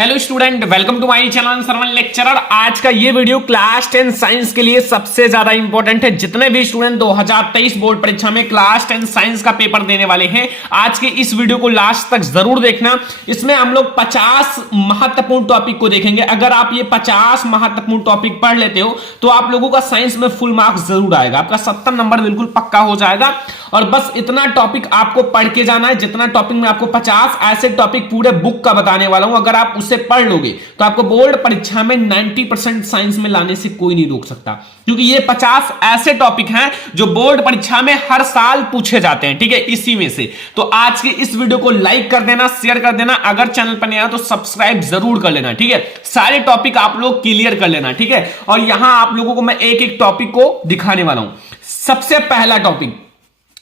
Hello student, welcome to my channel Sarvan lecturer. आज का ये वीडियो क्लास 10 साइंस के लिए सबसे ज्यादा इंपॉर्टेंट है। जितने भी स्टूडेंट 2023 बोर्ड परीक्षा में क्लास 10 साइंस का पेपर देने वाले हैं, आज के इस वीडियो को लास्ट तक जरूर देखना। इसमें हम लोग 50 महत्वपूर्ण टॉपिक को देखेंगे। अगर आप ये 50 महत्वपूर्ण टॉपिक पढ़ लेते हो तो आप लोगों का साइंस में फुल मार्क्स जरूर आएगा, आपका 70 नंबर बिल्कुल पक्का हो जाएगा। और बस इतना टॉपिक आपको पढ़ के जाना है। जितना टॉपिक में आपको 50 ऐसे टॉपिक पूरे बुक का बताने वाला हूं, अगर आप उसे पढ़ लोगे तो आपको बोर्ड परीक्षा में 90% साइंस में लाने से कोई नहीं रोक सकता, क्योंकि ये 50 ऐसे टॉपिक हैं जो बोर्ड परीक्षा में हर साल पूछे जाते हैं। ठीक है, इसी में से तो आज के इस वीडियो को लाइक कर देना, शेयर कर देना। अगर चैनल पर नया तो सब्सक्राइब जरूर कर लेना। ठीक है, सारे टॉपिक आप लोग क्लियर कर लेना। ठीक है, और यहां आप लोगों को मैं एक एक टॉपिक को दिखाने वाला हूं। सबसे पहला टॉपिक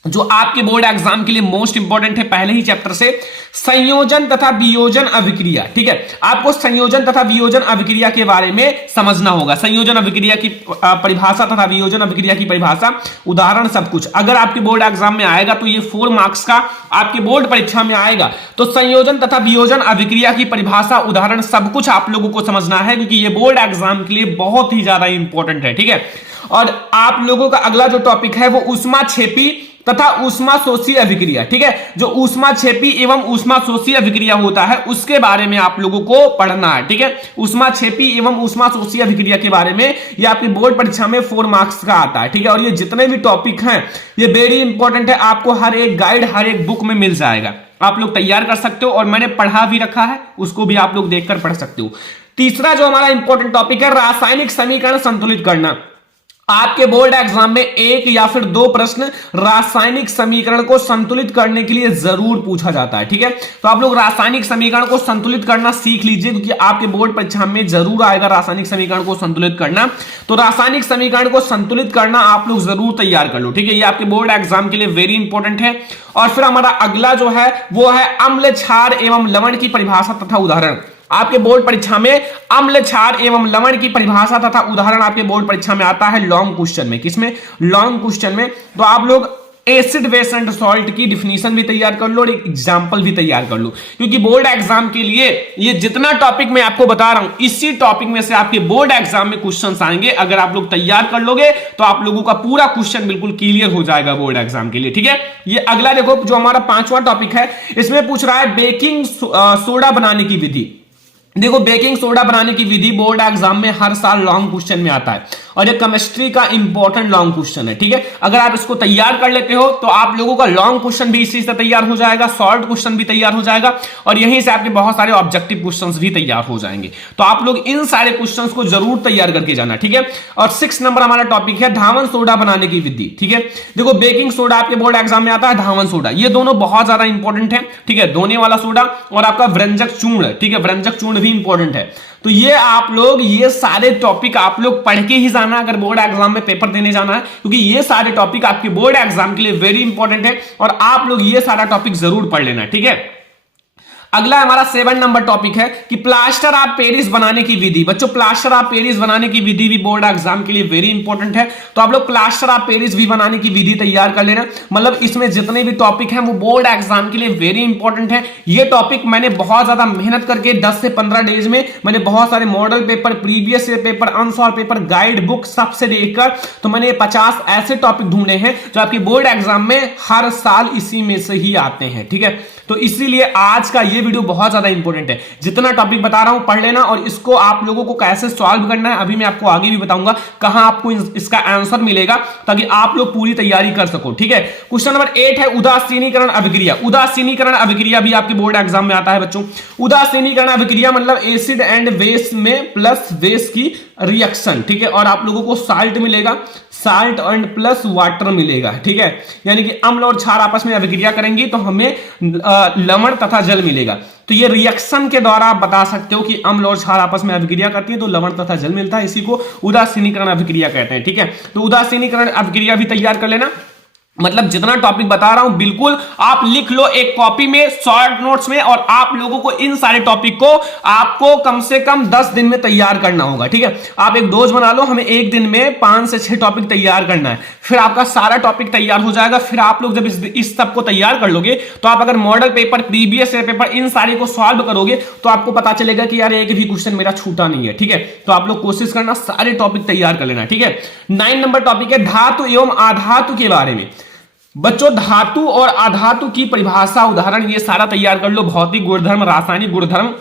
जो आपके बोर्ड एग्जाम के लिए मोस्ट इंपॉर्टेंट है, पहले ही चैप्टर से, संयोजन तथा वियोजन अभिक्रिया। ठीक है, आपको संयोजन तथा वियोजन अभिक्रिया के बारे में समझना होगा। संयोजन अभिक्रिया की परिभाषा तथा वियोजन अभिक्रिया की परिभाषा, उदाहरण, सब कुछ अगर आपके बोर्ड एग्जाम में आएगा तो ये 4 मार्क्स का आपके बोर्ड परीक्षा में आएगा। तो संयोजन तथा वियोजन अभिक्रिया की परिभाषा, उदाहरण, सब कुछ आप लोगों को समझना है, क्योंकि ये बोर्ड एग्जाम के लिए बहुत ही ज्यादा इंपॉर्टेंट है। ठीक है, और आप लोगों का अगला जो टॉपिक है वो ऊष्माक्षेपी तथा ऊष्माशोषी अभिक्रिया। ठीक है, जो ऊष्माक्षेपी एवं ऊष्माशोषी अभिक्रिया होता है उसके बारे में आप लोगों को पढ़ना है। ठीक है, ऊष्माक्षेपी एवं ऊष्माशोषी अभिक्रिया के बारे में ये आपकी बोर्ड परीक्षा में 4 मार्क्स का आता है। ठीक है, और ये जितने भी टॉपिक हैं ये वेरी इंपॉर्टेंट है, आपको हर एक गाइड हर एक बुक में मिल जाएगा, आप लोग तैयार कर सकते हो। और मैंने पढ़ा भी रखा है, उसको भी आप लोग देखकर पढ़ सकते हो। तीसरा जो हमारा इंपॉर्टेंट टॉपिक है, रासायनिक समीकरण संतुलित करना। आपके बोर्ड एग्जाम में 1 या फिर 2 प्रश्न रासायनिक समीकरण को संतुलित करने के लिए जरूर पूछा जाता है। ठीक है, तो आप लोग रासायनिक समीकरण को संतुलित करना सीख लीजिए, क्योंकि आपके बोर्ड परीक्षा में जरूर आएगा रासायनिक समीकरण को संतुलित करना। तो रासायनिक समीकरण को संतुलित करना आप लोग जरूर तैयार कर लो। ठीक है, ये आपके बोर्ड एग्जाम के लिए वेरी इंपॉर्टेंट है। और फिर हमारा अगला जो है वो है अम्ल, क्षार एवं लवण की परिभाषा तथा उदाहरण। आपके बोर्ड परीक्षा में अम्ल, क्षार एवं लवण की परिभाषा तथा उदाहरण आपके बोर्ड परीक्षा में आता है लॉन्ग क्वेश्चन में। किसमें? लॉन्ग क्वेश्चन में। तो आप लोग एसिड, बेस एंड सॉल्ट की डिफिनीशन भी तैयार कर लो और एक एग्जांपल भी तैयार कर लो, क्योंकि बोर्ड एग्जाम के लिए ये जितना टॉपिक मैं आपको बता रहा हूं, इसी टॉपिक में से आपके बोर्ड एग्जाम में क्वेश्चंस आएंगे। अगर आप लोग तैयार कर लोगे तो आप लोगों का पूरा क्वेश्चन बिल्कुल क्लियर हो जाएगा बोर्ड एग्जाम के लिए। ठीक है, ये अगला देखो जो हमारा 5वां टॉपिक है, इसमें पूछ रहा है बेकिंग सोडा बनाने की विधि। देखो, बेकिंग सोडा बनाने की विधि बोर्ड एग्जाम में हर साल लॉन्ग क्वेश्चन में आता है, और ये केमिस्ट्री का इंपॉर्टेंट लॉन्ग क्वेश्चन है। ठीक है, अगर आप इसको तैयार कर लेते हो तो आप लोगों का लॉन्ग क्वेश्चन भी इसी से तैयार हो जाएगा, शॉर्ट क्वेश्चन भी तैयार हो जाएगा, और यहीं से आपके बहुत सारे ऑब्जेक्टिव क्वेश्चंस भी तैयार हो जाएंगे। तो आप लोग इन सारे क्वेश्चंस को जरूर तैयार करके जाना। ठीक है, और 6 नंबर हमारा टॉपिक है धावन सोडा बनाने की विधि। ठीक है, देखो, बेकिंग सोडा आपके बोर्ड एग्जाम में आता है, धावन सोडा, ये दोनों बहुत ज्यादा इंपॉर्टेंट है। ठीक है, धोने वाला सोडा और आपका व्यंजक चूर्ण। ठीक है, व्यंजक चूर्ण भी इंपॉर्टेंट है। तो ये आप लोग ये सारे टॉपिक आप लोग पढ़ के ही जाना अगर बोर्ड एग्जाम में पेपर देने जाना है, क्योंकि ये सारे टॉपिक आपके बोर्ड एग्जाम के लिए वेरी इंपॉर्टेंट है, और आप लोग ये सारा टॉपिक जरूर पढ़ लेना। ठीक है, अगला हमारा 7 नंबर टॉपिक है कि प्लास्टर ऑफ पेरिस बनाने की विधि। बच्चों, प्लास्टर ऑफ पेरिस बनाने की विधि भी बोर्ड एग्जाम के लिए वेरी इंपॉर्टेंट है। तो आप लोग प्लास्टर ऑफ पेरिस भी बनाने की विधि तैयार कर लेना। मतलब इसमें जितने भी टॉपिक हैं वो बोर्ड एग्जाम के लिए वेरी इंपॉर्टेंट है। ये टॉपिक मैंने बहुत ज्यादा मेहनत करके 10 से 15 डेज में मैंने बहुत सारे model paper, previous year paper, unsolved paper, guide book सबसे देखकर तो मैंने 50 ऐसे टॉपिक ढूंढे हैं जो आपकी बोर्ड एग्जाम में हर साल इसी में से ही आते हैं। ठीक है, तो इसीलिए आज का ये वीडियो बहुत ज्यादा इंपॉर्टेंट है। जितना टॉपिक बता रहा हूं पढ़ लेना, और इसको आप लोगों को कैसे सॉल्व करना है अभी मैं आपको आगे भी बताऊंगा, कहां आपको इसका आंसर मिलेगा, ताकि आप लोग पूरी तैयारी कर सको। ठीक है, क्वेश्चन नंबर 8 है उदासीनीकरण अभिक्रिया। उदासीनीकरण अभिक्रिया भी आपके बोर्ड एग्जाम में आता है बच्चों। उदासीनीकरण अभिक्रिया मतलब एसिड एंड बेस में प्लस बेस की रिएक्शन। ठीक है, और आप लोगों को साल्ट मिलेगा, साल्ट एंड प्लस वाटर मिलेगा। ठीक है, यानी कि अम्ल और क्षार आपस में अभिक्रिया करेंगे तो हमें लवण तथा जल मिलेगा। तो ये रिएक्शन के द्वारा आप बता सकते हो कि अम्ल और क्षार आपस में अभिक्रिया करती है तो लवण तथा जल मिलता है, इसी को उदासीनीकरण अभिक्रिया कहते हैं। ठीक है, तो उदासीनीकरण अभिक्रिया भी तैयार कर लेना। मतलब जितना टॉपिक बता रहा हूं बिल्कुल आप लिख लो एक कॉपी में, शॉर्ट नोट्स में, और आप लोगों को इन सारे टॉपिक को आपको कम से कम 10 दिन में तैयार करना होगा। ठीक है, आप एक डोज बना लो, हमें एक दिन में 5 से 6 टॉपिक तैयार करना है, फिर आपका सारा टॉपिक तैयार हो जाएगा। फिर आप लोग जब इस सब को तैयार कर लोगे तो आप अगर model paper, previous year paper, इन सारे को सॉल्व करोगे तो आपको पता चलेगा कि यार एक भी क्वेश्चन मेरा छूटा नहीं है। ठीक है, तो आप लोग कोशिश करना सारे टॉपिक तैयार कर लेना। ठीक है, 9 नंबर टॉपिक है धातु एवं आधातु के बारे में। बच्चों, धातु और अधातु की परिभाषा, उदाहरण, ये सारा तैयार कर लो। भौतिक गुणधर्म, रासायनिक गुणधर्म,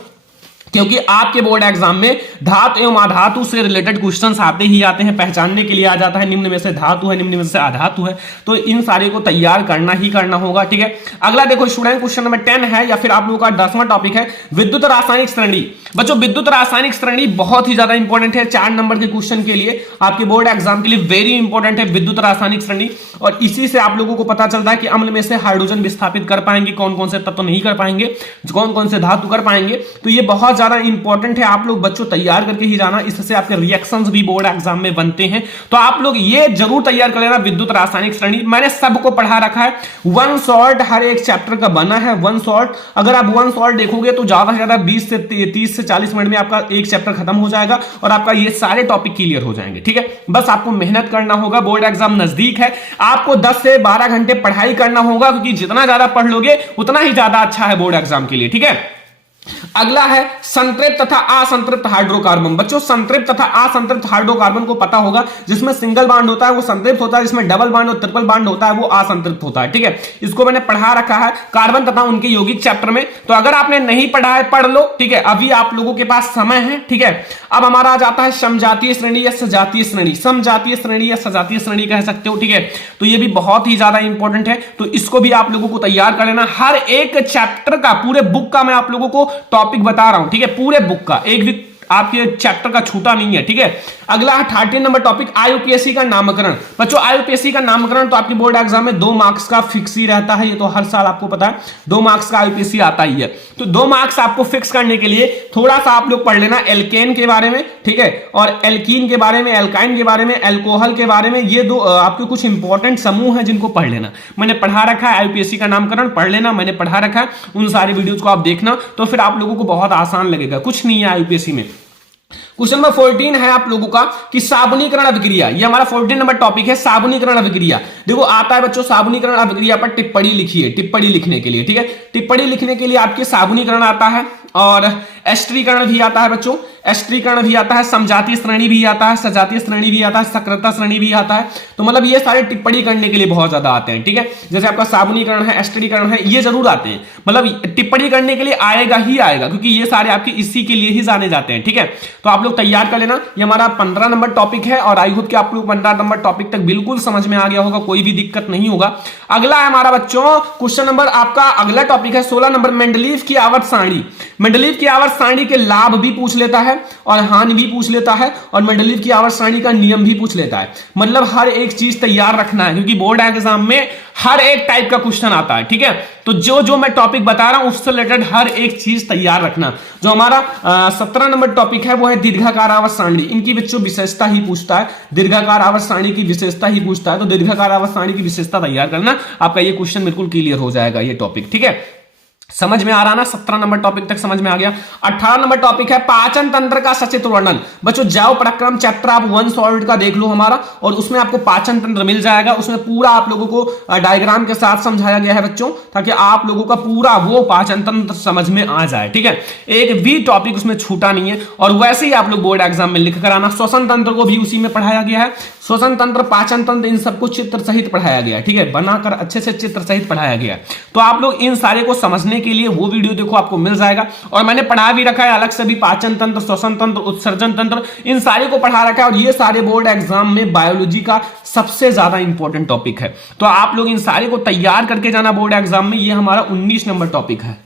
क्योंकि आपके बोर्ड एग्जाम में धातु एवं अधातु से रिलेटेड क्वेश्चंस आते ही आते हैं, पहचानने के लिए आ जाता है निम्न में से धातु है, निम्न में से अधातु है, तो इन सारे को तैयार करना ही करना होगा। ठीक है, अगला देखो स्टूडेंट, क्वेश्चन नंबर 10 है या फिर आप लोगों का 10वां टॉपिक है विद्युत रासायनिक श्रेणी। बच्चों, विद्युत रासायनिक श्रेणी बहुत ही ज्यादा इंपॉर्टेंट है 4 नंबर के क्वेश्चन के लिए, आपके बोर्ड एग्जाम के लिए वेरी इंपॉर्टेंट है विद्युत रासायनिक श्रेणी। और इसी से आप लोगों को पता चलता है कि अम्ल में से हाइड्रोजन विस्थापित कर पाएंगे, कौन कौन से तत्व नहीं कर पाएंगे, कौन कौन से धातु कर पाएंगे। तो ये बहुत ज्यादा इंपॉर्टेंट है, आप लोग बच्चों तैयार करके ही जाना, इससे आपके रिएक्शंस भी बोर्ड एग्जाम में बनते हैं। तो आप लोग ये जरूर तैयार कर लेना विद्युत रासायनिक श्रेणी। मैंने सबको पढ़ा रखा है, 1 शॉर्ट हर एक चैप्टर का बना है। 1 शॉर्ट, अगर आप 1 शॉर्ट देखोगे तो ज्यादा से ज्यादा 20 से 30 से 40 मिनट में आपका एक चैप्टर खत्म हो जाएगा और आपका ये सारे टॉपिक क्लियर हो जाएंगे। ठीक है, बस आपको मेहनत करना होगा, बोर्ड एग्जाम नजदीक है, आपको 10 से 12 घंटे पढ़ाई करना होगा, क्योंकि जितना ज्यादा पढ़ लोगे उतना ही ज्यादा अच्छा है बोर्ड एग्जाम के लिए। ठीक है, अगला है संतृप्त तथा असंतृप्त हाइड्रोकार्बन। बच्चों, संतृप्त तथा असंतृप्त हाइड्रोकार्बन को पता होगा, जिसमें सिंगल बॉन्ड होता है वो संतृप्त होता है, जिसमें डबल बॉन्ड और ट्रिपल बॉन्ड होता है वो असंतृप्त होता है। ठीक है, इसको मैंने पढ़ा रखा है कार्बन तथा उनके यौगिक चैप्टर में, तो अगर आपने नहीं पढ़ा है पढ़ लो। ठीक है, अभी आप लोगों के पास समय है। ठीक है, अब हमारा आ जाता है समजातीय श्रेणी या सजातीय श्रेणी, समजातीय श्रेणी या सजातीय श्रेणी कह सकते हो। ठीक है, तो ये भी बहुत ही ज्यादा इंपॉर्टेंट है, तो इसको भी आप लोगों को तैयार कर लेना। हर एक चैप्टर का, पूरे बुक का मैं आप लोगों को टॉपिक बता रहा हूं। ठीक है, पूरे बुक का एक भी आपके चैप्टर का छूटा नहीं है। ठीक है, अगला है 13 नंबर टॉपिक आईयूपीएससी का नामकरण। बच्चों, आईयूपीएससी का नामकरण तो आपके बोर्ड एग्जाम में 2 मार्क्स का फिक्स ही रहता है, ये तो हर साल आपको पता है 2 मार्क्स का आईयूपीएससी आता ही है। तो 2 मार्क्स आपको फिक्स करने के लिए थोड़ा सा आप लोग पढ़ लेना एल्केन के बारे में। ठीक है, और एल्कीन के बारे में, एल्काइन के बारे में, एल्कोहल के बारे में, ये 2 आपके कुछ इंपॉर्टेंट समूह है जिनको पढ़ लेना। मैंने पढ़ा रखा है आईयूपीएससी का नामकरण, पढ़ लेना, मैंने पढ़ा रखा है, उन सारे वीडियोज को आप देखना, तो फिर आप लोगों को बहुत आसान लगेगा। कुछ नहीं है आईयूपीएससी में। क्वेश्चन नंबर 14 है आप लोगों का कि साबुनीकरण अभिक्रिया, ये हमारा 14 नंबर टॉपिक है साबुनीकरण अभिक्रिया। देखो आता है बच्चों, साबुनीकरण अभिक्रिया पर टिप्पणी लिखिए, टिप्पणी लिखने के लिए। ठीक है, टिप्पणी लिखने के लिए आपके साबुनीकरण आता है और एस्टरीकरण भी आता है बच्चों, एस्टरीकरण भी आता है, समजातीय श्रेणी भी आता है, सजातीय श्रेणी भी आता है, सक्रियता श्रेणी भी आता है। तो मतलब ये सारे टिप्पणी करने के लिए बहुत ज्यादा आते हैं। ठीक है, जैसे आपका साबुनीकरण है, एस्टरीकरण है, ये जरूर आते हैं, मतलब टिप्पणी करने के लिए आएगा ही आएगा, क्योंकि ये सारे आपके इसी के लिए ही जाने जाते हैं। ठीक है, तो आप लोग तैयार कर लेना। ये हमारा 15 नंबर टॉपिक है और आई होप कि आप लोग 15 नंबर टॉपिक तक बिल्कुल समझ में आ गया होगा, कोई भी दिक्कत नहीं होगा। अगला है हमारा बच्चों क्वेश्चन नंबर, आपका अगला टॉपिक है 16 नंबर मेंडलीव की आवर्त सारणी। मेंडलीव की आवर्त सारणी के लाभ भी पूछ लेता है और हानि भी पूछ लेता है, और मेंडलीव की आवर्त सारणी का नियम भी पूछ लेता है। मतलब हर एक चीज तैयार रखना है, क्योंकि बोर्ड एग्जाम में हर एक टाइप का क्वेश्चन आता है। ठीक है, तो जो जो मैं टॉपिक बता रहा हूं उससे रिलेटेड हर एक चीज तैयार रखना। जो हमारा 17 नंबर टॉपिक है वो है दीर्घाकार आवर्त सारणी, इनकी बच्चों विशेषता ही पूछता है, दीर्घाकार आवर्त सारणी की विशेषता ही पूछता है। तो दीर्घाकार आवर्त सारणी की विशेषता तैयार करना, आपका ये क्वेश्चन बिल्कुल क्लियर हो जाएगा ये टॉपिक। ठीक है, समझ में आ रहा ना, 17 नंबर टॉपिक तक समझ में आ गया। 18 नंबर टॉपिक है पाचन तंत्र का सचित्र वर्णन। बच्चों, जाओ प्रक्रम चैप्टर आप 1 सॉल्व का देख लो हमारा, और उसमें आपको पाचन तंत्र मिल जाएगा। उसमें पूरा आप लोगों को डायग्राम के साथ समझाया गया है बच्चों, ताकि आप लोगों का पूरा वो पाचन तंत्र समझ में आ जाए। ठीक है, एक भी टॉपिक उसमें छूटा नहीं है, और वैसे ही आप लोग बोर्ड एग्जाम में लिख कर आना। श्वसन तंत्र को भी उसी में पढ़ाया गया है, श्वसन तंत्र, पाचन तंत्र, इन सबको चित्र सहित पढ़ाया गया है। ठीक है, बनाकर अच्छे से चित्र सहित पढ़ाया गया है। तो आप लोग इन सारे को समझने के लिए वो वीडियो देखो, आपको मिल जाएगा। और मैंने पढ़ा भी रखा है अलग से भी, पाचन तंत्र, श्वसन तंत्र, उत्सर्जन तंत्र, इन सारे को पढ़ा रखा है। और ये सारे बोर्ड एग्जाम में बायोलॉजी का सबसे ज्यादा इंपॉर्टेंट टॉपिक है, तो आप लोग इन सारे को तैयार करके जाना बोर्ड एग्जाम में। ये हमारा 19 नंबर टॉपिक है।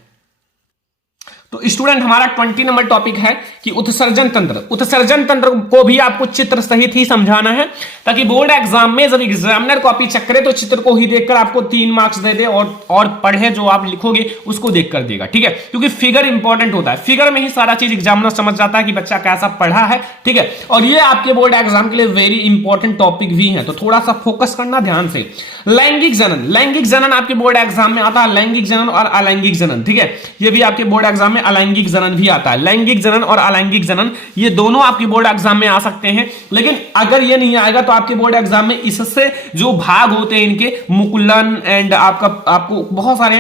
तो स्टूडेंट हमारा 20 नंबर टॉपिक है कि उत्सर्जन तंत्र। उत्सर्जन तंत्र को भी आपको चित्र सहित ही समझाना है, ताकि बोर्ड एग्जाम में जब एग्जामिनर कॉपी चेक करे तो चित्र को ही देखकर आपको 3 मार्क्स दे दे और पढ़े जो आप लिखोगे उसको देखकर देगा, ठीक है। क्योंकि फिगर इंपॉर्टेंट होता है, फिगर में ही सारा चीज एग्जामिनर समझ जाता है कि बच्चा कैसा पढ़ा है, ठीक है। और ये आपके बोर्ड एग्जाम के लिए वेरी इंपॉर्टेंट टॉपिक भी है, तो थोड़ा सा फोकस करना ध्यान से। लैंगिक जनन, लैंगिक जनन आपके बोर्ड एग्जाम में आता है, लैंगिक जनन और अलैंगिक जनन, ठीक है। ये भी आपके बोर्ड एग्जाम में अलैंगिक जनन भी आता है। लैंगिक जनन और अलैंगिक जनन ये दोनों आपके बोर्ड एग्जाम में आ सकते हैं, लेकिन अगर ये नहीं आएगा तो आपके बोर्ड एग्जाम में इससे जो भाग होते हैं इनके मुकुलन एंड आपको बहुत सारे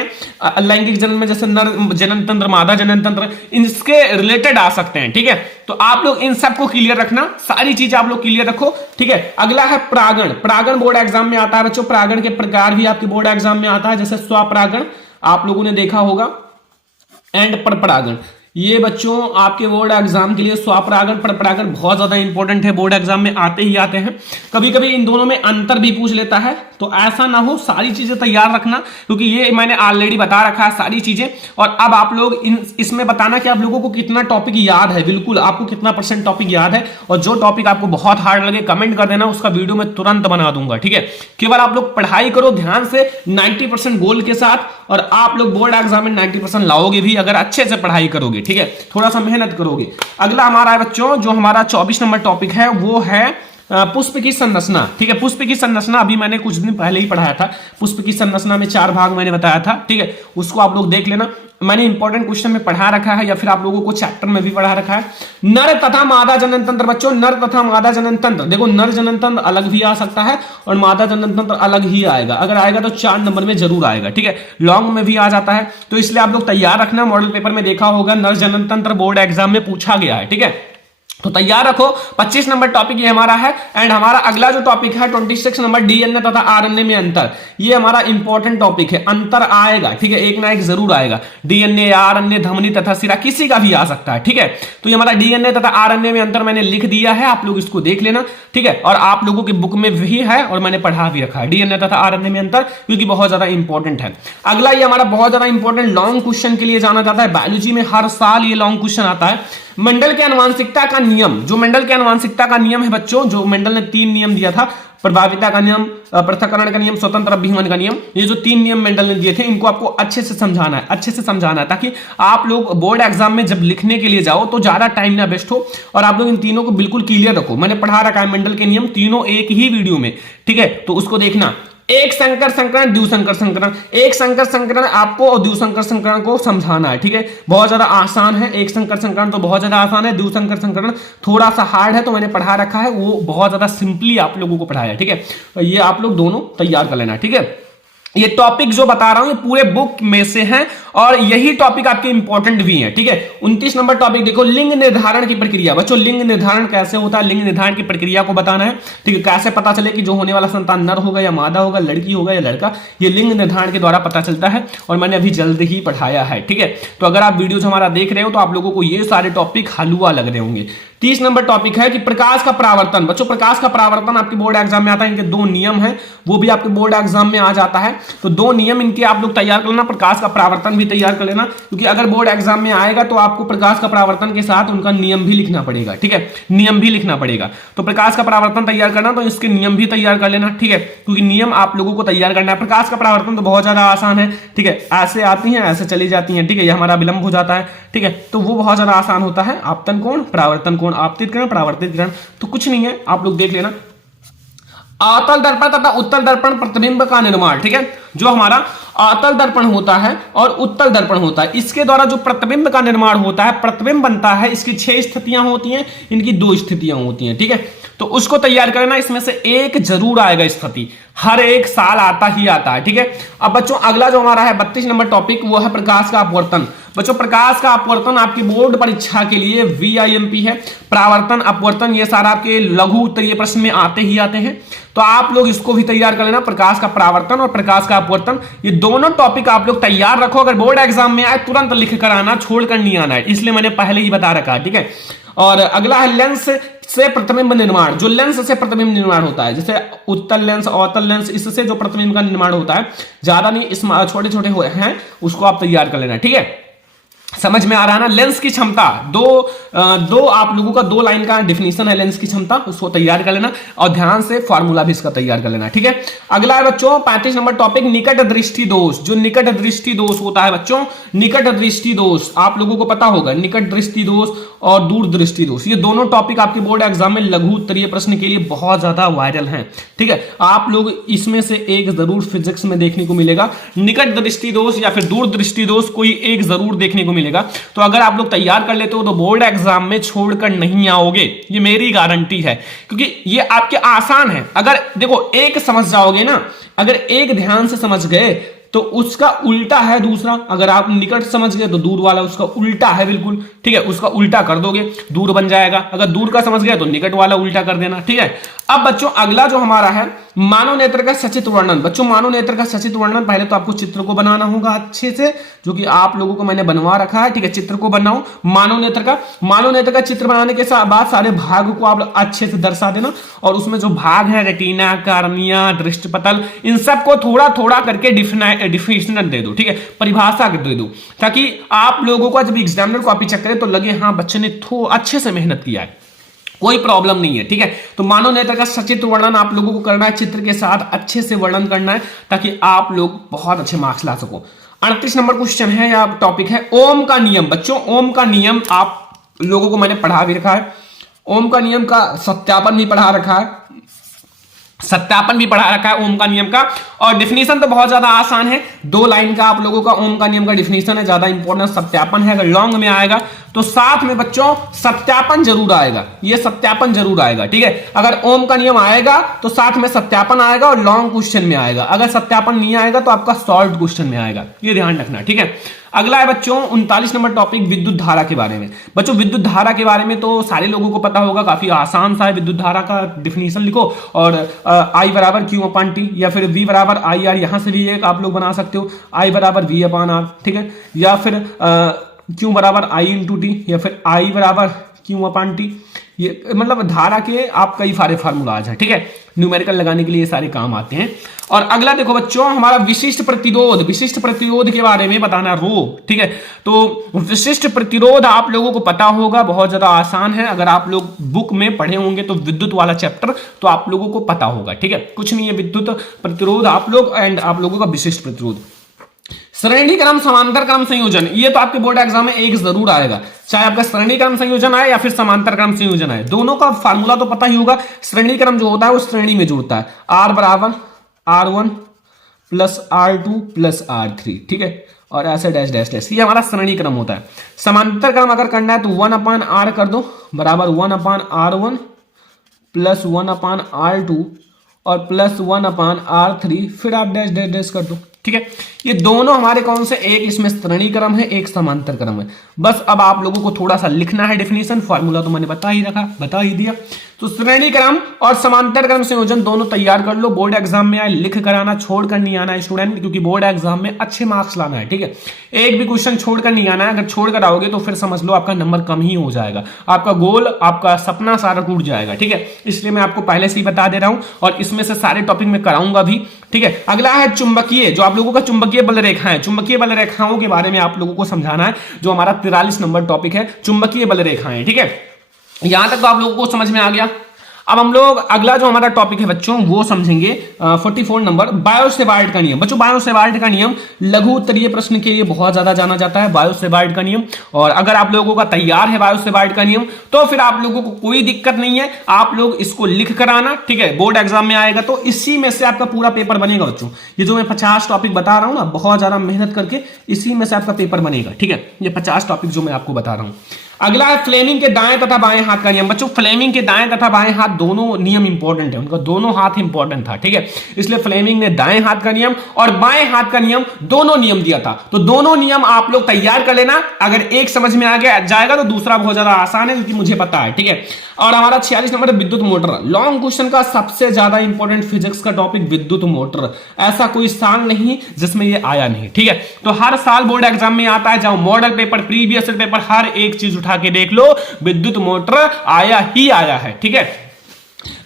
लैंगिक जनन में जैसे नर जनन तंत्र, मादा जनन तंत्र, इसके रिलेटेड आ सकते हैं, ठीक है। तो आप लोग इन सबको क्लियर रखना, सारी चीजें आप लोग क्लियर रखो, ठीक है। अगला है प्रागण। प्रागण बोर्ड एग्जाम में आता है बच्चों, प्रागण के प्रकार भी आपके बोर्ड एग्जाम में आता है, जैसे स्वपरागण आप लोगों ने देखा होगा एंड परपरागण। ये बच्चों आपके बोर्ड एग्जाम के लिए स्वपरागण परपरागण बहुत ज्यादा इंपॉर्टेंट है, बोर्ड एग्जाम में आते ही आते हैं। कभी कभी इन दोनों में अंतर भी पूछ लेता है, तो ऐसा ना हो, सारी चीजें तैयार रखना, क्योंकि ये मैंने ऑलरेडी बता रखा है सारी चीजें। और अब आप लोग इसमें बताना कि आप लोगों को कितना टॉपिक याद है, बिल्कुल आपको कितना % टॉपिक याद है, और जो टॉपिक आपको बहुत हार्ड लगे कमेंट कर देना, उसका वीडियो मैं तुरंत बना दूंगा, ठीक है। केवल आप लोग पढ़ाई करो ध्यान से 90% गोल के साथ, और आप लोग बोर्ड एग्जाम में 90% लाओगे भी अगर अच्छे से पढ़ाई करोगे, ठीक है, थोड़ा सा मेहनत करोगे। अगला हमारा है बच्चों, जो हमारा 24 नंबर टॉपिक है वो है पुष्प की संरचना, ठीक है। पुष्प की संरचना अभी मैंने कुछ दिन पहले ही पढ़ाया था। पुष्प की संरचना में 4 भाग मैंने बताया था, ठीक है, उसको आप लोग देख लेना। मैंने इंपॉर्टेंट क्वेश्चन में पढ़ा रखा है, या फिर आप लोगों को चैप्टर में भी पढ़ा रखा है। नर तथा मादा जनन तंत्र बच्चों, नर तथा मादा जनन तंत्र, देखो नर जनन तंत्र अलग भी आ सकता है और मादा जनन तंत्र अलग ही आएगा, अगर आएगा तो 4 नंबर में जरूर आएगा, ठीक है। लॉन्ग में भी आ जाता है, तो इसलिए आप लोग तैयार रखना। मॉडल पेपर में देखा होगा नर जनन तंत्र बोर्ड एग्जाम में पूछा गया है, ठीक है, तो तैयार रखो। 25 नंबर टॉपिक ये हमारा है। एंड हमारा अगला जो टॉपिक है 26 नंबर, डीएनए तथा आरएनए में अंतर। ये हमारा इंपॉर्टेंट टॉपिक है, अंतर आएगा, ठीक है, एक ना एक जरूर आएगा। डीएनए, आरएनए, धमनी तथा सिरा, किसी का भी आ सकता है, ठीक है। तो ये हमारा डीएनए तथा आरएनए में अंतर मैंने लिख दिया है, आप लोग इसको देख लेना, ठीक है। और आप लोगों की बुक में भी है और मैंने पढ़ा भी रखा है डीएनए तथा आरएनए में अंतर, क्योंकि बहुत ज्यादा इंपॉर्टेंट है। अगला ये हमारा बहुत ज्यादा इंपॉर्टेंट लॉन्ग क्वेश्चन के लिए जाना जाता है, बायोलॉजी में हर साल ये लॉन्ग क्वेश्चन आता है। मेंडल के आनुवंशिकता का नियम, जो मेंडल के आनुवंशिकता का नियम है बच्चों, जो मेंडल ने 3 नियम दिया था, प्रभाविता का नियम, पृथक्करण का नियम, स्वतंत्र अभिगमन का नियम, ये जो 3 नियम मेंडल ने दिए थे, इनको आपको अच्छे से समझाना है, अच्छे से समझाना है, ताकि आप लोग बोर्ड एग्जाम में जब लिखने के लिए जाओ तो ज्यादा टाइम ना वेस्ट हो, और आप लोग इन तीनों को बिल्कुल क्लियर रखो। मैंने पढ़ा रखा है मेंडल के नियम तीनों एक ही वीडियो में, ठीक है, तो उसको देखना। एक संकर संकरण, द्विसंकर संकरण, एक संकर संकरण आपको और द्विसंकर संकरण को समझाना है, ठीक है, बहुत ज्यादा आसान है। एक संकर संकरण तो बहुत ज्यादा आसान है, द्विसंकर संकरण थोड़ा सा हार्ड है, तो मैंने पढ़ा रखा है, वो बहुत ज्यादा सिंपली आप लोगों को पढ़ाया, ठीक है। ये आप लोग दोनों तैयार कर लेना, ठीक है। ये टॉपिक जो बता रहा हूं ये पूरे बुक में से हैं, और यही टॉपिक आपके इंपॉर्टेंट भी हैं, ठीक है। 29 नंबर टॉपिक देखो, लिंग निर्धारण की प्रक्रिया। बच्चों लिंग निर्धारण कैसे होता है, लिंग निर्धारण की प्रक्रिया को बताना है, ठीक है। कैसे पता चले कि जो होने वाला संतान नर होगा या मादा होगा, लड़की होगा या लड़का, ये लिंग निर्धारण के द्वारा पता चलता है, और मैंने अभी जल्द ही पढ़ाया है, ठीक है। तो अगर आप वीडियोज हमारा देख रहे हो तो आप लोगों को ये सारे टॉपिक हलवा लग रहे होंगे। 30 नंबर टॉपिक है कि प्रकाश का परावर्तन। बच्चों प्रकाश का परावर्तन आपके बोर्ड एग्जाम में आता है, इनके 2 नियम हैं, वो भी आपके बोर्ड एग्जाम में आ जाता है। तो 2 नियम इनके आप लोग तैयार कर लेना, प्रकाश का परावर्तन भी तैयार कर लेना, क्योंकि अगर बोर्ड एग्जाम में आएगा तो आपको प्रकाश का परावर्तन के साथ उनका नियम भी लिखना पड़ेगा, ठीक है, नियम भी लिखना पड़ेगा। तो प्रकाश का परावर्तन तैयार करना, तो इसके नियम भी तैयार कर लेना, ठीक है, क्योंकि नियम आप लोगों को तैयार करना है। प्रकाश का परावर्तन तो बहुत ज्यादा आसान है, ठीक है, ऐसे आती है ऐसे चली जाती है, ठीक है, ये हमारा विलंब हो जाता है, ठीक है, तो वो बहुत ज्यादा आसान होता है। आपतन कोण, परावर्तन कोण, आपतित किरण, परावर्तित किरण, तो कुछ नहीं है, आप लोग देख लेना। अवतल दर्पण तथा उत्तल दर्पण प्रतिबिंब का निर्माण, ठीक है, जो हमारा अवतल दर्पण होता है और उत्तल दर्पण होता है, इसके द्वारा जो प्रतिबिंब का निर्माण होता है, प्रतिबिंब बनता है, इसकी 6 स्थितियां होती हैं, इनकी 2 स्थितियां होती हैं, ठीक है, तो उसको तैयार करना। इसमें से एक जरूर आएगा स्थिति, हर एक साल आता ही आता है, ठीक है। अब बच्चों अगला जो हमारा है 32 नंबर टॉपिक, वो है प्रकाश का अपवर्तन। बच्चों प्रकाश का अपवर्तन आपकी बोर्ड परीक्षा के लिए VIMP है। परावर्तन, अपवर्तन, ये सारा आपके लघु उत्तरीय प्रश्न में आते ही आते हैं, तो आप लोग इसको भी तैयार कर लेना। प्रकाश का परावर्तन और प्रकाश का अपवर्तन, ये दोनों टॉपिक आप लोग तैयार रखो। अगर बोर्ड एग्जाम में आए तुरंत लिख कर आना, छोड़कर नहीं आना है, इसलिए मैंने पहले ही बता रखा है, ठीक है। और अगला है लेंस से प्रतिबिंब निर्माण। जो लेंस से प्रतिबिंब निर्माण होता है, जैसे उत्तल लेंस, अवतल लेंस, इससे जो प्रतिबिंब का निर्माण होता है, ज्यादा नहीं, छोटे छोटे हैं, उसको आप तैयार कर लेना, ठीक है। समझ में आ रहा है ना। लेंस की क्षमता दो आप लोगों का 2 लाइन का डेफिनेशन है लेंस की क्षमता, उसको तैयार कर लेना और ध्यान से फार्मूला भी इसका तैयार कर लेना, ठीक है। अगला है बच्चों 35 नंबर टॉपिक निकट दृष्टि दोष। जो निकट दृष्टि दोष होता है बच्चों, निकट दृष्टि दोष आप लोगों को पता होगा, निकट दृष्टि दोष और दूर दृष्टि दोष, ये दोनों टॉपिक आपके बोर्ड एग्जाम में लघु उत्तरीय प्रश्न के लिए बहुत ज्यादा वायरल हैं, ठीक है। आप लोग इसमें से एक जरूर फिजिक्स में देखने को मिलेगा, निकट दृष्टि दोष या फिर दूर दृष्टि दोष, कोई एक जरूर देखने को मिलेगा। तो अगर आप लोग तैयार कर लेते हो तो बोर्ड एग्जाम में छोड़कर नहीं आओगे, ये मेरी गारंटी है, क्योंकि ये आपके आसान है। अगर देखो एक समझ जाओगे ना, अगर एक ध्यान से समझ गए तो उसका उल्टा है दूसरा। अगर आप निकट समझ गए तो दूर वाला उसका उल्टा है बिल्कुल, ठीक है, उसका उल्टा कर दोगे दूर बन जाएगा। अगर दूर का समझ गए तो निकट वाला उल्टा कर देना, ठीक है। अब बच्चों अगला जो हमारा है मानव नेत्र का सचित्र वर्णन। बच्चों मानव नेत्र का सचित्र वर्णन, पहले तो आपको चित्र को बनाना होगा अच्छे से, जो कि आप लोगों को मैंने बनवा रखा है, ठीक है। चित्र को बनाओ मानव नेत्र का चित्र बनाने के बाद सारे भाग को आप अच्छे से दर्शा देना, और उसमें जो भाग है रेटिना, कार्निया, दृष्टिपटल, इन सबको थोड़ा थोड़ा करके डिफिनेशन दे दो, ठीक है, परिभाषा दे दो, ताकि आप लोगों को जब एग्जामिनर कॉपी चेक करे तो लगे हाँ बच्चे ने अच्छे से मेहनत किया है, कोई प्रॉब्लम नहीं है, ठीक है। तो मानव नेत्र का सचित्र वर्णन आप लोगों को करना है, चित्र के साथ अच्छे से वर्णन करना है, ताकि आप लोग बहुत अच्छे मार्क्स ला सको। 38 नंबर क्वेश्चन है या टॉपिक है ओम का नियम। बच्चों ओम का नियम आप लोगों को मैंने पढ़ा भी रखा है, ओम का नियम का सत्यापन भी पढ़ा रखा है, ओम का नियम का। और डिफिनीशन तो बहुत ज्यादा आसान है, 2 लाइन का आप लोगों का ओम का नियम का डिफिनीशन है, ज्यादा इंपॉर्टेंट सत्यापन है। अगर लॉन्ग में आएगा तो साथ में बच्चों सत्यापन जरूर आएगा, ये सत्यापन जरूर आएगा, ठीक है। अगर ओम का नियम आएगा तो साथ में सत्यापन आएगा और लॉन्ग क्वेश्चन में आएगा। अगर सत्यापन नहीं आएगा तो आपका शॉर्ट क्वेश्चन में आएगा, ये ध्यान रखना, ठीक है। अगला है बच्चों 39 नंबर टॉपिक विद्युत धारा के बारे में। बच्चों विद्युत धारा के बारे में तो सारे लोगों को पता होगा, काफी आसान सा है। विद्युत धारा का डिफिनीशन लिखो और I बराबर Q अपान टी, या फिर V बराबर आई आर, यहां से भी एक आप लोग बना सकते हो, I बराबर V अपान आर, ठीक है, या फिर Q बराबर I इंटू टी, या फिर I बराबर Q अपान टी। ये मतलब धारा के आप कई सारे फार्मूलाज हैं, ठीक है, न्यूमेरिकल लगाने के लिए ये सारे काम आते हैं। और अगला देखो बच्चों हमारा विशिष्ट प्रतिरोध के बारे में बताना, रो, ठीक है। तो विशिष्ट प्रतिरोध आप लोगों को पता होगा, बहुत ज्यादा आसान है। अगर आप लोग बुक में पढ़े होंगे तो विद्युत वाला चैप्टर तो आप लोगों को पता होगा, ठीक है, कुछ नहीं है। विद्युत प्रतिरोध आप लोग एंड आप लोगों का विशिष्ट प्रतिरोध। श्रेणी क्रम समांतर क्रम संयोजन, ये तो आपके बोर्ड एग्जाम में एक जरूर आएगा, चाहे आपका श्रेणी क्रम संयोजन आए या फिर समांतर क्रम संयोजन आए, दोनों का फार्मूला तो पता ही होगा। श्रेणी क्रम जो होता है वो श्रेणी में जुड़ता है, R बराबर R1 plus R2 plus R3, ठीक है, और ऐसे डैश डैश डैश, ये हमारा श्रेणी क्रम होता है। समांतर क्रम अगर करना है तो 1 अपान R कर दो बराबर 1 अपान R1 प्लस 1 अपान R2 और प्लस 1 अपान R3, फिर आप डैश डैश डैश कर दो, ठीक है। ये दोनों हमारे कौन से, एक इसमें श्रेणी क्रम है, एक समांतर क्रम है। बस अब आप लोगों को थोड़ा सा लिखना है डिफिनीशन, फार्मूला तो मैंने बता ही दिया। तो श्रेणी क्रम और समांतर क्रम संयोजन दोनों तैयार कर लो, बोर्ड एग्जाम में आए लिख कर आना, छोड़ कर नहीं आना है स्टूडेंट, क्योंकि बोर्ड एग्जाम में अच्छे मार्क्स लाना है, ठीक है। एक भी क्वेश्चन छोड़ कर नहीं आना है, अगर छोड़ कर आओगे तो फिर समझ लो आपका नंबर कम ही हो जाएगा, आपका गोल, आपका सपना सारा टूट जाएगा, ठीक है। इसलिए मैं आपको पहले से ही बता दे रहा हूं, और इसमें से सारे टॉपिक में कराऊंगा भी, ठीक है। अगला है चुंबकीय, जो आप लोगों का चुंबकीय बल रेखाएं, चुंबकीय बल रेखाओं के बारे में आप लोगों को समझाना है, जो हमारा 43 नंबर टॉपिक है, चुंबकीय बल रेखाएं, ठीक है। यहां तक तो आप लोगों को समझ में आ गया। अब हम लोग अगला जो हमारा टॉपिक है बच्चों वो समझेंगे 44 नंबर बायो-सेबार्ट का नियम। बच्चों बायो-सेबार्ट का नियम लघु उत्तरीय प्रश्न के लिए बहुत ज्यादा जाना जाता है, बायो-सेबार्ट का नियम। और अगर आप लोगों का तैयार है बायो-सेबार्ट का नियम तो फिर आप लोगों को कोई दिक्कत नहीं है, आप लोग इसको लिख कर आना, ठीक है। बोर्ड एग्जाम में आएगा तो इसी में से आपका पूरा पेपर बनेगा बच्चों। ये जो मैं 50 टॉपिक बता रहा हूं ना, बहुत ज्यादा मेहनत करके इसी में से आपका पेपर बनेगा, ठीक है। ये 50 टॉपिक जो मैं आपको बता रहा हूं। अगला है फ्लेमिंग के दाएं तथा बाएं हाथ का नियम। बच्चों फ्लेमिंग के दाएं तथा बाएं हाथ दोनों नियम इंपॉर्टेंट है, उनका दोनों हाथ इंपॉर्टेंट था, ठीक है। इसलिए फ्लेमिंग ने दाएं हाथ का नियम और बाएं हाथ का नियम दोनों नियम दिया था, तो दोनों नियम आप लोग तैयार कर लेना। अगर एक समझ में आ गया जाएगा तो दूसरा बहुत ज्यादा आसान है, क्योंकि मुझे पता है, ठीक है। और हमारा 46 नंबर विद्युत मोटर, लॉन्ग क्वेश्चन का सबसे ज्यादा इंपॉर्टेंट फिजिक्स का टॉपिक विद्युत मोटर। ऐसा कोई साल नहीं जिसमें ये आया नहीं, ठीक है। तो हर साल बोर्ड एग्जाम में आता है, जाओ मॉडल पेपर, प्रीवियस पेपर, हर एक चीज उठा के देख लो, विद्युत मोटर आया ही आया है, ठीक है।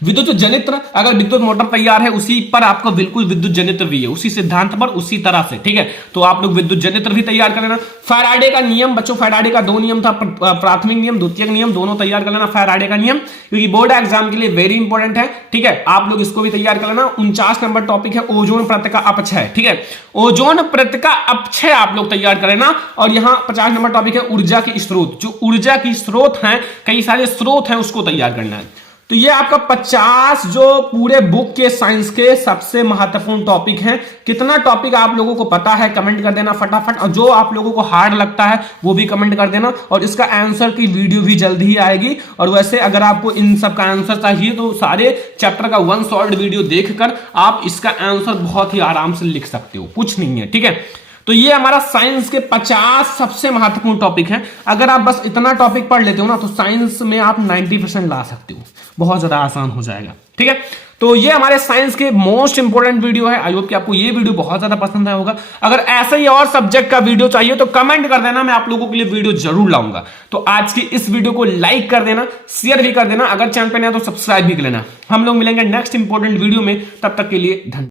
विद्युत जनित्र, अगर विद्युत मोटर तैयार है उसी पर आपको बिल्कुल विद्युत जनित्र भी है, उसी सिद्धांत पर उसी तरह से, ठीक है। तो आप लोग विद्युत जनित्र भी तैयार कर लेना। फैराडे का नियम बच्चों, फैराडे का 2 नियम था, प्राथमिक नियम, द्वितीयक नियम, दोनों तैयार कर लेना फैराडे का नियम, क्योंकि बोर्ड एग्जाम के लिए वेरी इंपॉर्टेंट है, ठीक है। आप लोग इसको भी तैयार कर लेना। 49 नंबर टॉपिक है ओजोन परत का अपक्षय, ठीक है। ओजोन परत का अपक्षय आप लोग तैयार कर लेना। और यहां 50 नंबर टॉपिक है ऊर्जा के स्रोत, जो ऊर्जा की स्रोत हैं, कई सारे स्रोत हैं, उसको तैयार करना है। तो ये आपका 50 जो पूरे बुक के साइंस के सबसे महत्वपूर्ण टॉपिक हैं। कितना टॉपिक आप लोगों को पता है कमेंट कर देना फटाफट, और जो आप लोगों को हार्ड लगता है वो भी कमेंट कर देना। और इसका आंसर की वीडियो भी जल्दी ही आएगी। और वैसे अगर आपको इन सब का आंसर चाहिए तो सारे चैप्टर का 1 शॉर्ट वीडियो देखकर आप इसका आंसर बहुत ही आराम से लिख सकते हो, कुछ नहीं है, ठीक है। तो ये हमारा साइंस के 50 सबसे महत्वपूर्ण टॉपिक हैं। अगर आप बस इतना टॉपिक पढ़ लेते हो ना तो साइंस में आप 90% ला सकते हो, बहुत ज्यादा आसान हो जाएगा, ठीक है। तो ये हमारे साइंस के मोस्ट इंपोर्टेंट वीडियो है। आई होप कि आपको ये वीडियो बहुत ज्यादा पसंद आया होगा। अगर ऐसा ही और सब्जेक्ट का वीडियो चाहिए तो कमेंट कर देना, मैं आप लोगों के लिए वीडियो जरूर लाऊंगा। तो आज की इस वीडियो को लाइक कर देना, शेयर भी कर देना, अगर चैनल पे नया तो सब्सक्राइब भी कर लेना। हम लोग मिलेंगे नेक्स्ट इंपोर्टेंट वीडियो में, तब तक के लिए धन्यवाद।